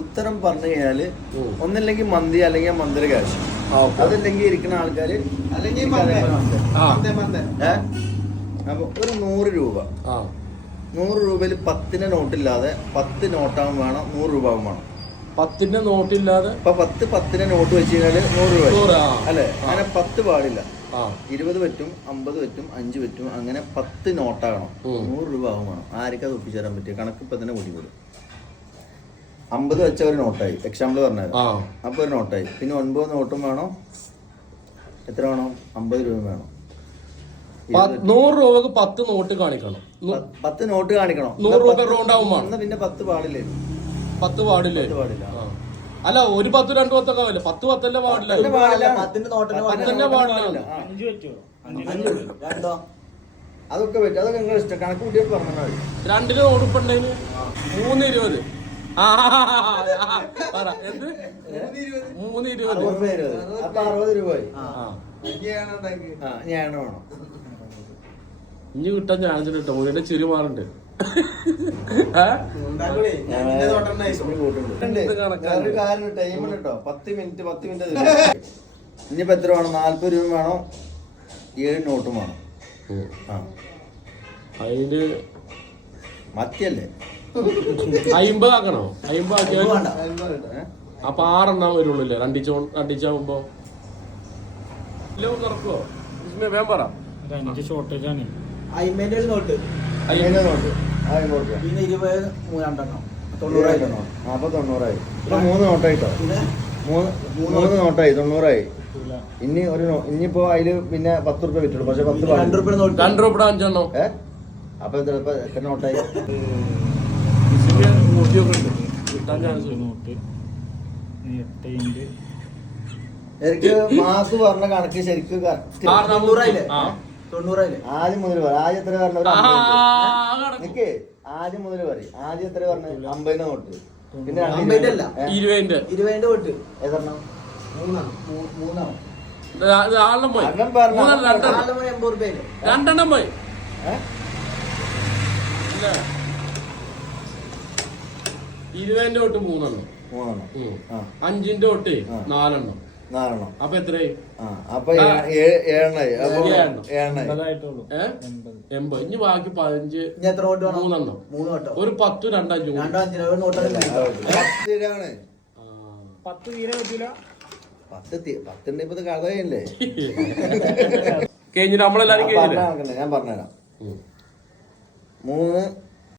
ഉത്തരം പറഞ്ഞു കഴിഞ്ഞാല് ഒന്നില്ലെങ്കിൽ മന്തി അല്ലെങ്കിൽ മന്ദിര ക്യാഷ്, അതല്ലെങ്കിൽ ഇരിക്കുന്ന ആൾക്കാര് അപ്പൊ ഒരു 100 രൂപ 100 രൂപയിൽ 10 നോട്ടില്ലാതെ 10 നോട്ടാവും വേണം, 100 രൂപ വേണം. 10 നോട്ടില്ലാതെ ഇപ്പൊ 10 നോട്ട് വെച്ച് കഴിഞ്ഞാല് 100 രൂപ അല്ലെ? അങ്ങനെ 10 പാടില്ല. 20 പറ്റും, 50 പറ്റും, 5 പറ്റും, അങ്ങനെ 10 നോട്ടാകണം. 100 രൂപ ആവും വേണം. ആർക്കും അത് ഒപ്പിച്ചേരാൻ പറ്റിയ കണക്ക് ഇപ്പൊ തന്നെ കൂടിക്കൂടും. 50 വെച്ച ഒരു നോട്ടായി, എക്സാമ്പിൾ പറഞ്ഞത്. അപ്പൊ ഒരു നോട്ടായി. പിന്നെ 9 നോട്ടും വേണം. എത്ര വേണം? 50 രൂപ വേണം. 100 രൂപക്ക് 10 നോട്ട് കാണിക്കണം. 10 നോട്ട് കാണിക്കണം. 100 രൂപ റൗണ്ട് ആവുമ്പോ പിന്നെ 10 പാടില്ലേ? 10 പാടില്ലേ? അല്ല, ഒരു 10 2 10 ഒക്കെ ആവില്ല. 10 10 പാടില്ല. 10 പാടില്ല. അതൊക്കെ പറ്റും. അതൊക്കെ നിങ്ങൾ ഇഷ്ടം. കണക്ക് കൂട്ടിയിട്ട് പറഞ്ഞാൽ മതി. 2 നോട്ട് ഇപ്പൊ ഉണ്ടെങ്കിൽ 320. 320. അപ്പൊ 60 രൂപയായി. ഞാൻ വേണം. ഇനി കിട്ടാൻ ചാൻസ് കിട്ടോ? മുന്നേ ചിരി മാറുണ്ട്. ടൈം കേട്ടോ, 10 മിനിറ്റ് ഇനിയിപ്പോ എത്ര വേണം? 40 രൂപ വേണം, 7 നോട്ടും വേണം. അതിന് മത്തിയല്ലേ 50 ആക്കണോ? 50 ആക്കിയാൽ അപ്പൊ 6 എണ്ണം വരുള്ളൂ. രണ്ടിച്ചാകുമ്പോ തുറക്കുവോ? വേഗം പറ. ഷോർട്ടേജ് ആണ്. 50 നോട്ട്, 50 നോട്ട്, 50 പിന്നെ 20 3 90 അപ്പൊ 90ആയി. 3 നോട്ടായിട്ടോ, 3 നോട്ടായി 90ആയി. ഇനി ഇനിയിപ്പോ അതില് പിന്നെ 10 രൂപ വിറ്റുള്ളൂ. പക്ഷെ 10 2 രൂപ 5 എണ്ണം. അപ്പൊ എത്ര നോട്ടായി? ശരിക്ക് മാസ് പറഞ്ഞ കണക്ക് ശരിക്കും ആദ്യം മുതൽ പറ. ആദ്യം എത്ര പറഞ്ഞ? നിക്ക്, ആദ്യം മുതൽ പറയും. ആദ്യം എത്ര പറഞ്ഞ? 50 നോട്ട്. പിന്നെ 20 നോട്ട് എത്രണ്ണം? 3 പോയി. 80 രൂപ. 2 എണ്ണം പോയി. 20 തൊട്ട് 3 എണ്ണം, 5 തൊട്ട് 4 എണ്ണം. അപ്പൊ എത്രയായി? അപ്പൊ 7 എണ്ണായി. 80. ഇനി ബാക്കി 15. 3 എണ്ണം. ഒരു 10 2 5 10 ഇപ്പൊ കഥയല്ലേ? കഴിഞ്ഞിട്ട് നമ്മളെല്ലാരും ഞാൻ പറഞ്ഞുതരാം. 3